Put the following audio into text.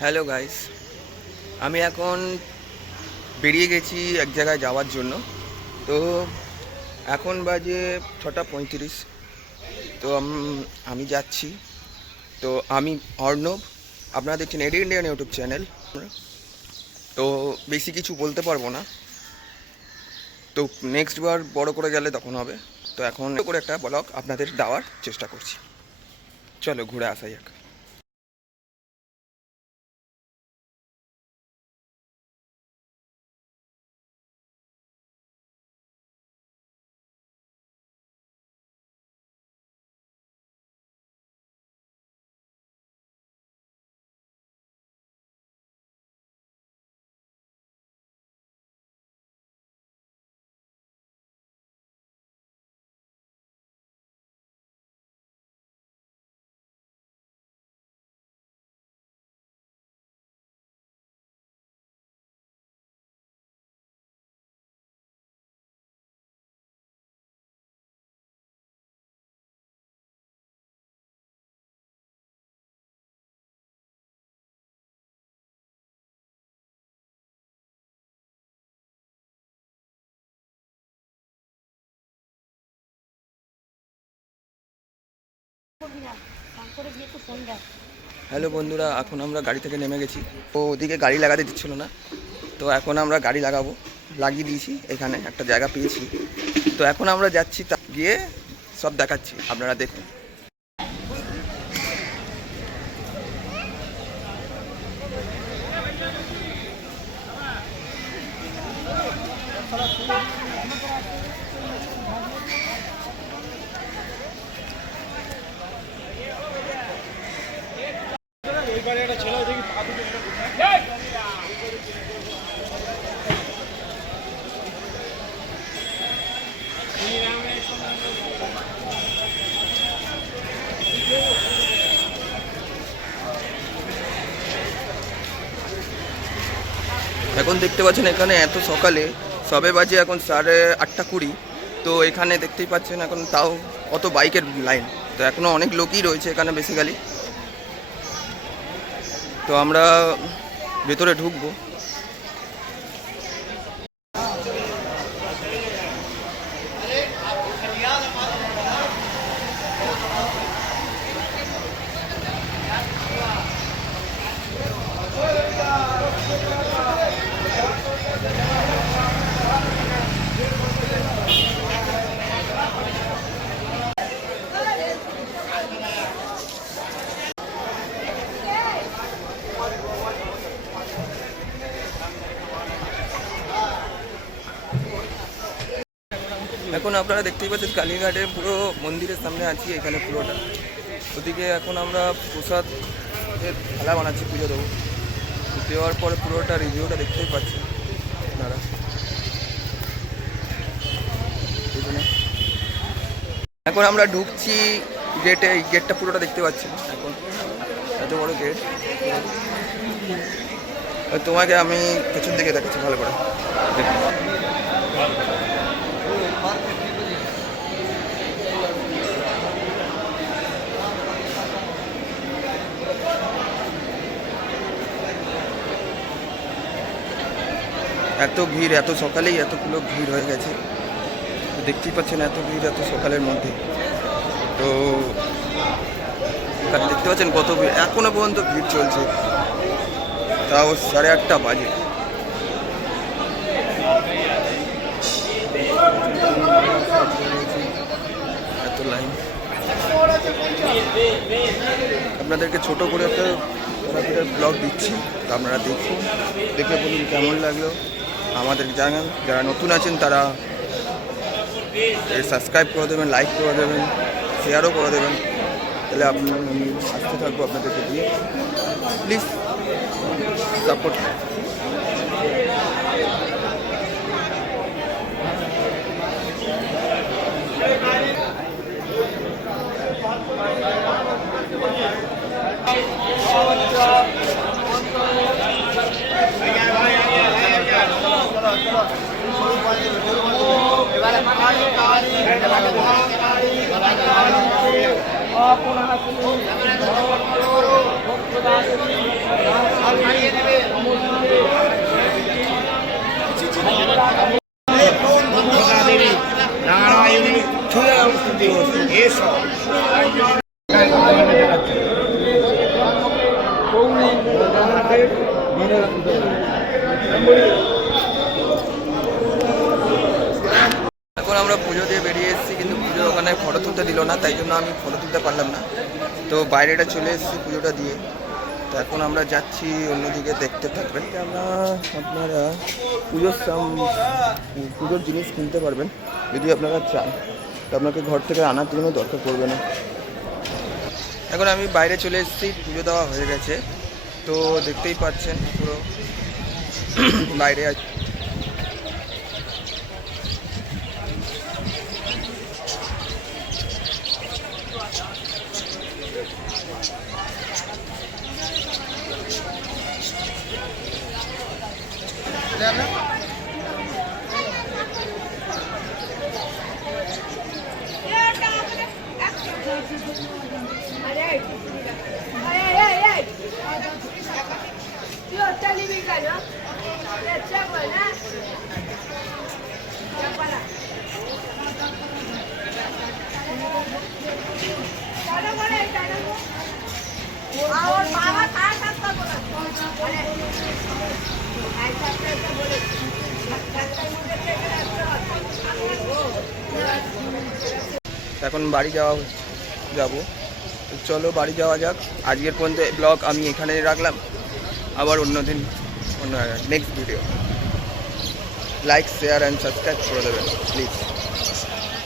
Hello guys, আমি এখন বেরিয়ে গেছি এক জায়গায় যাওয়ার জন্য। তো এখন বাজে 6:35। তো আমি যাচ্ছি। তো আমি অর্ণব, আপনারা দেখছেন এডি ইন্ডিয়ান ইউটিউব চ্যানেল। তো বেশি কিছু বলতে পারবো না, তো নেক্সট বার বড় করে গেলে তখন হবে। তো এখন করে একটা ব্লগ আপনাদের দেওয়ার চেষ্টা করছি। চলো ঘুরে আসা যাক। হ্যালো বন্ধুরা, এখন আমরা গাড়ি থেকে নেমে গেছি। তো ওদিকে গাড়ি লাগাতে দিচ্ছিল না, তো এখন আমরা গাড়ি লাগিয়ে দিয়েছি। এখানে একটা জায়গা পেয়েছি, তো এখন আমরা যাচ্ছি, গিয়ে সব দেখাচ্ছি, আপনারা দেখুন। এখন দেখতে পাচ্ছেন এখানে এত সকালে, সবে বাজে এখন 8:20। তো এখানে দেখতেই পাচ্ছেন এখন তাও কত বাইকের লাইন। তো এখনও অনেক লোকই রয়েছে এখানে বেসিক্যালি। তো আমরা ভেতরে ঢুকবো। এখন আপনারা দেখতেই পাচ্ছেন কালীঘাটের পুরো মন্দিরের সামনে আছি এখানে পুরোটা। ওদিকে এখন আমরা প্রসাদের থালা বানাচ্ছি, পুজো দেবো। দেওয়ার পরে পুরোটা রিভিউটা দেখতেই পাচ্ছেন আপনারা। এখন আমরা ঢুকছি গেটে। এই গেটটা পুরোটা দেখতে পাচ্ছি এখন, এত বড় গেট। তোমাকে আমি পেছন দিকে দেখাচ্ছি ভালো করে দেখুন। এত ভিড়, এত সকালেই এতগুলো ভিড় হয়ে গেছে। দেখতেই পাচ্ছেন এত ভিড় এত সকালের মধ্যে। তো দেখতে পাচ্ছেন কত ভিড়, এখনো পর্যন্ত ভিড় চলছে, তাও 8:30 বাজে। এত লাইন। আপনাদেরকে ছোট করে একটা ব্লগ দিচ্ছি, তো আপনারা দেখুন, দেখে বলুন কেমন লাগলো। আমাদের জানান, যারা নতুন আছেন তারা সাবস্ক্রাইব করে দেবেন, লাইক করে দেবেন, শেয়ারও করে দেবেন। তাহলে আমি আসতে থাকবো আপনাদেরকে দিয়ে। Please support. এখন আমরা পুজো দিয়ে বেরিয়ে এসেছি, কিন্তু পুজো ওখানে ফটো তুলতে দিল না, তাই জন্য আমি ফটো তুলতে পারলাম না। তো বাইরেটা চলে এসেছি পুজোটা দিয়ে। তো এখন আমরা যাচ্ছি অন্যদিকে, দেখতে থাকবেন। আমরা আপনারা পুজোর জিনিস কিনতে পারবেন যদি আপনারা চান, তো আপনাকে ঘর থেকে আনার জন্য দরকার পড়বে না। এখন আমি বাইরে চলে এসেছি, পুজো দেওয়া হয়ে গেছে। তো দেখতেই পাচ্ছেন পুরো বাইরে আছে। এখন বাড়ি যাবো। তো চলো বাড়ি যাওয়া যাক। আজকের পর্যন্ত ব্লগ আমি এখানে রাখলাম, আবার অন্যদিন অন্য next video. Like, share and subscribe করে দেবেন প্লিজ।